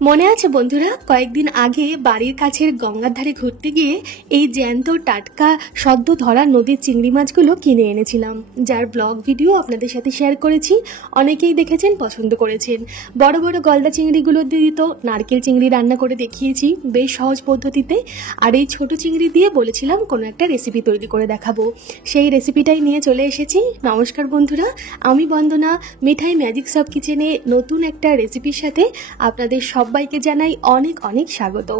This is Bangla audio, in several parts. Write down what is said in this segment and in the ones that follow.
মনে আছে বন্ধুরা, কয়েকদিন আগে বাড়ির কাছের গঙ্গার ধারে ঘুরতে গিয়ে এই জ্যান্ত টাটকা সদ্য ধরা নদীর চিংড়ি মাছগুলো কিনে এনেছিলাম, যার ব্লগ ভিডিও আপনাদের সাথে শেয়ার করেছি। অনেকেই দেখেছেন, পছন্দ করেছেন। বড় বড় গলদা চিংড়িগুলো দিয়ে তো নারকেল চিংড়ি রান্না করে দেখিয়েছি বেশ সহজ পদ্ধতিতে, আর এই ছোট চিংড়ি দিয়ে বলেছিলাম কোনো একটা রেসিপি তৈরি করে দেখাবো। সেই রেসিপিটাই নিয়ে চলে এসেছি। নমস্কার বন্ধুরা, আমি বন্দনা। মিঠাই ম্যাজিক সব কিচেনে নতুন একটা রেসিপির সাথে আপনাদের সবাইকে জানাই অনেক অনেক স্বাগত।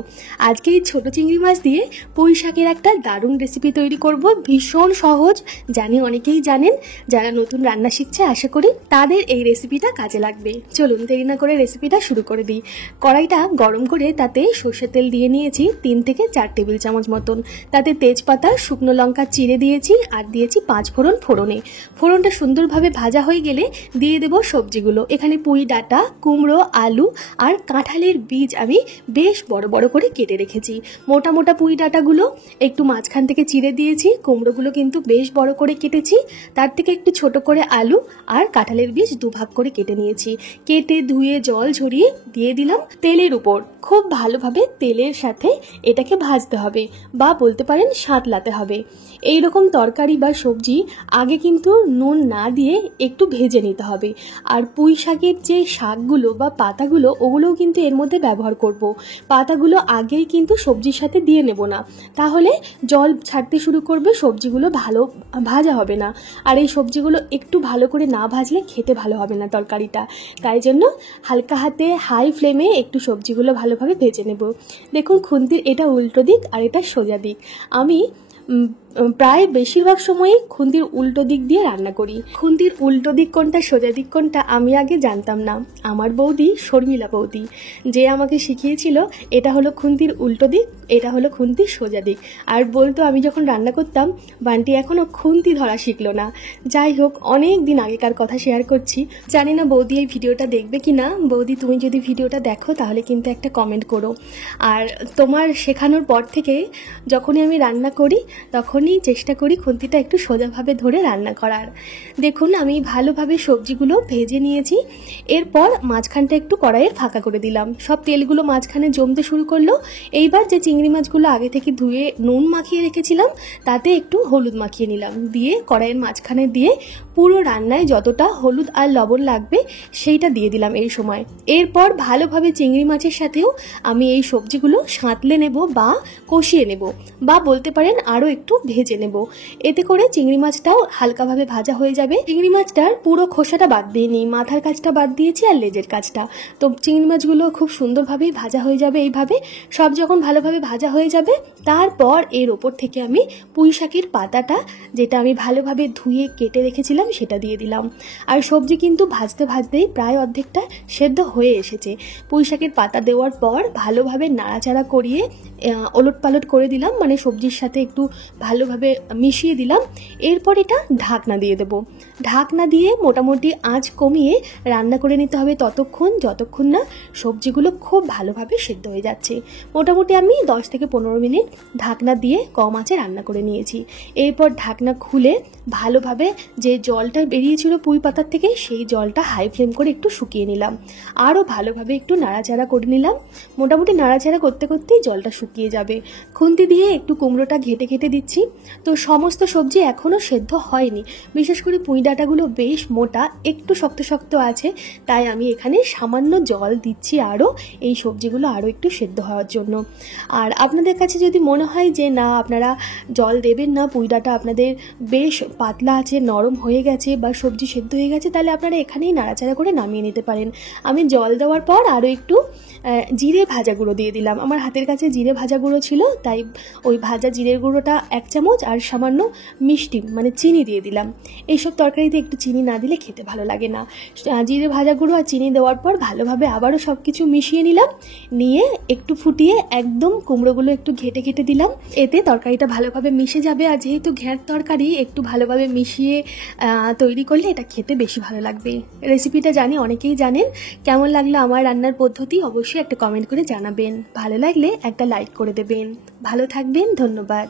আজকে এই ছোট চিংড়ি মাছ দিয়ে পুঁই শাকের একটা দারুণ রেসিপি তৈরি করব। ভীষণ সহজ, জানি অনেকেই জানেন। যারা নতুন রান্না শিখছে আশা করি তাদের এই রেসিপিটা কাজে লাগবে। চলুন দেরি না করে রেসিপিটা শুরু করে দিই। কড়াইটা গরম করে তাতে সর্ষের তেল দিয়ে নিয়েছি 3 থেকে 4 টেবিল চামচ মতন। তাতে তেজপাতা, শুকনো লঙ্কা চিড়ে দিয়েছি আর দিয়েছি 5 ফোড়ন ফোড়নে। ফোড়নটা সুন্দরভাবে ভাজা হয়ে গেলে দিয়ে দেব সবজিগুলো। এখানে পুঁই ডাঁটা, কুমড়ো, আলু আর কাঁঠালের বীজ আমি বেশ বড় বড় করে কেটে রেখেছি। মোটা মোটা পুঁই ডাঁটাগুলো একটু মাঝখান থেকে চিড়ে দিয়েছি, কুমড়োগুলো কিন্তু বেশ বড় করে কেটেছি। তার থেকে একটু ছোট করে আলু আর কাঁঠালের বীজ দুভাগ করে কেটে নিয়েছি। কেটে ধুয়ে জল ঝরিয়ে দিয়ে দিলাম তেলের উপর। খুব ভালোভাবে তেলের সাথে এটাকে ভাজতে হবে, বা বলতে পারেন সাঁতলাতে হবে। এই রকম তরকারি বা সবজি আগে কিন্তু নুন না দিয়ে একটু ভেজে নিতে হবে। আর পুঁই শাকের যে শাকগুলো বা পাতাগুলো, ওগুলোও কিন্তু এর মধ্যে ব্যবহার করব। পাতাগুলো আগেই কিন্তু সবজির সাথে দিয়ে নেব না, তাহলে জল ছাড়তে শুরু করবে, সবজিগুলো ভালো ভাজা হবে না। আর এই সবজিগুলো একটু ভালো করে না ভাজলে খেতে ভালো হবে না তরকারিটা। তাই জন্য হালকা হাতে হাই ফ্লেমে একটু সবজিগুলো ভালোভাবে ভেজে নেব। দেখুন, খুন্তির এটা উল্টো দিক আর এটা সোজা দিক। আমি প্রায় বেশিরভাগ সময়ই খুন্তির উল্টো দিক দিয়ে রান্না করি। খুন্তির উল্টো দিক কোনটা, সোজা দিক কোনটা আমি আগে জানতাম না। আমার বৌদি, শর্মিলা বৌদি, যে আমাকে শিখিয়েছিল এটা হলো খুন্তির উল্টো দিক, এটা হলো খুন্তির সোজা দিক। আর বলতো আমি যখন রান্না করতাম, বান্টি এখনো খুন্তি ধরা শিখলো না। যাই হোক, অনেক দিন আগেকার কথা শেয়ার করছি। জানি না বৌদি এই ভিডিওটা দেখবে কি না। বৌদি, তুমি যদি ভিডিওটা দেখো তাহলে কিন্তু একটা কমেন্ট করো। আর তোমার শেখানোর পর থেকে যখনই আমি রান্না করি তখনই চেষ্টা করি খুন্তিটা একটু সোজাভাবে ধরে রান্না করার। দেখুন, আমি ভালোভাবে সবজিগুলো ভেজে নিয়েছি। এরপর মাঝখানটা একটু কড়াইয়ের ফাঁকা করে দিলাম, সব তেলগুলো মাঝখানে জমতে শুরু করলো। এইবার যে চিংড়ি মাছগুলো আগে থেকে ধুয়ে নুন মাখিয়ে রেখেছিলাম তাতে একটু হলুদ মাখিয়ে নিলাম, দিয়ে কড়াইয়ের মাঝখানে দিয়ে পুরো রান্নায় যতটা হলুদ আর লবণ লাগবে সেইটা দিয়ে দিলাম এই সময়। এরপর ভালোভাবে চিংড়ি মাছের সাথেও আমি এই সবজিগুলো সাঁতলে নেব বা কষিয়ে নেব, বা বলতে পারেন আরও একটু ভেজে নেব। এতে করে চিংড়ি মাছটাও হালকাভাবে ভাজা হয়ে যাবে। চিংড়ি মাছটার পুরো খোসাটা বাদ দিয়ে নিই, মাথার কাছটা বাদ দিয়েছি আর লেজের কাছটা। তো চিংড়ি মাছগুলো খুব সুন্দরভাবেই ভাজা হয়ে যাবে। এইভাবে সব যখন ভালোভাবে ভাজা হয়ে যাবে, তারপর এর ওপর থেকে আমি পুঁই শাকের পাতাটা, যেটা আমি ভালোভাবে ধুয়ে কেটে রেখেছিলাম, সেটা দিয়ে দিলাম। আর সবজি কিন্তু ভাজতে ভাজতেই প্রায় অর্ধেকটা সেদ্ধ হয়ে এসেছে। পুঁই শাকের পাতা দেওয়ার পর ভালোভাবে নাড়াচাড়া করিয়ে ওলট পালট করে দিলাম, মানে সবজির সাথে একটু ভালোভাবে মিশিয়ে দিলাম। এরপর এটা ঢাকনা দিয়ে দেব। ঢাকনা দিয়ে মোটামুটি আঁচ কমিয়ে রান্না করে নিতে হবে ততক্ষণ যতক্ষণ না সবজিগুলো খুব ভালোভাবে সেদ্ধ হয়ে যাচ্ছে। মোটামুটি আমি 10 থেকে 15 মিনিট ঢাকনা দিয়ে কম আঁচে রান্না করে নিয়েছি। এরপর ঢাকনা খুলে ভালোভাবে যে জলটা বেরিয়েছিল পুঁই পাতার থেকে, সেই জলটা হাই ফ্লেম করে একটু শুকিয়ে নিলাম। আরও ভালোভাবে একটু নাড়াচাড়া করে নিলাম। মোটামুটি নাড়াচাড়া করতে করতেই জলটা শুকিয়ে যাবে। খুন্তি দিয়ে একটু কুমড়োটা ঘেটে ঘেটে দিচ্ছি। তো সমস্ত সবজি এখনও সেদ্ধ হয়নি, বিশেষ করে পুঁই ডাঁটাগুলো বেশ মোটা, একটু শক্ত শক্ত আছে। তাই আমি এখানে সামান্য জল দিচ্ছি আরও, এই সবজিগুলো আরও একটু সেদ্ধ হওয়ার জন্য। আর আপনাদের কাছে যদি মনে হয় যে না, আপনারা জল দেবেন না, পুঁই ডাঁটা আপনাদের বেশ পাতলা আছে, নরম হয়ে গেছে বা সবজি সেদ্ধ হয়ে গেছে, তাহলে আপনারা এখানেই নাড়াচাড়া করে নামিয়ে নিতে পারেন। আমি জল দেওয়ার পর আরও একটু জিরে ভাজা গুঁড়ো দিয়ে দিলাম। আমার হাতের কাছে জিরে ভাজা গুঁড়ো ছিল, তাই ওই ভাজা জিরের গুঁড়োটা 1 চামচ আর সামান্য মিষ্টি মানে চিনি দিয়ে দিলাম। এইসব তরকারিতে একটু চিনি না দিলে খেতে ভালো লাগে না। জিরে ভাজা গুঁড়ো আর চিনি দেওয়ার পর ভালোভাবে আবারও সব কিছু মিশিয়ে নিলাম। নিয়ে একটু ফুটিয়ে একদম কুমড়োগুলো একটু ঘেটে ঘেটে দিলাম। এতে তরকারিটা ভালোভাবে মিশে যাবে। আর যেহেতু ঘ্যাঁট তরকারি, একটু ভালোভাবে মিশিয়ে তৈরি করলে এটা খেতে বেশি ভালো লাগবে। রেসিপিটা জানি অনেকেই জানেন। কেমন লাগলো আমার রান্নার পদ্ধতি অবশ্যই একটা কমেন্ট করে জানাবেন। ভালো লাগলে একটা লাইক করে দেবেন। ভালো থাকবেন, ধন্যবাদ।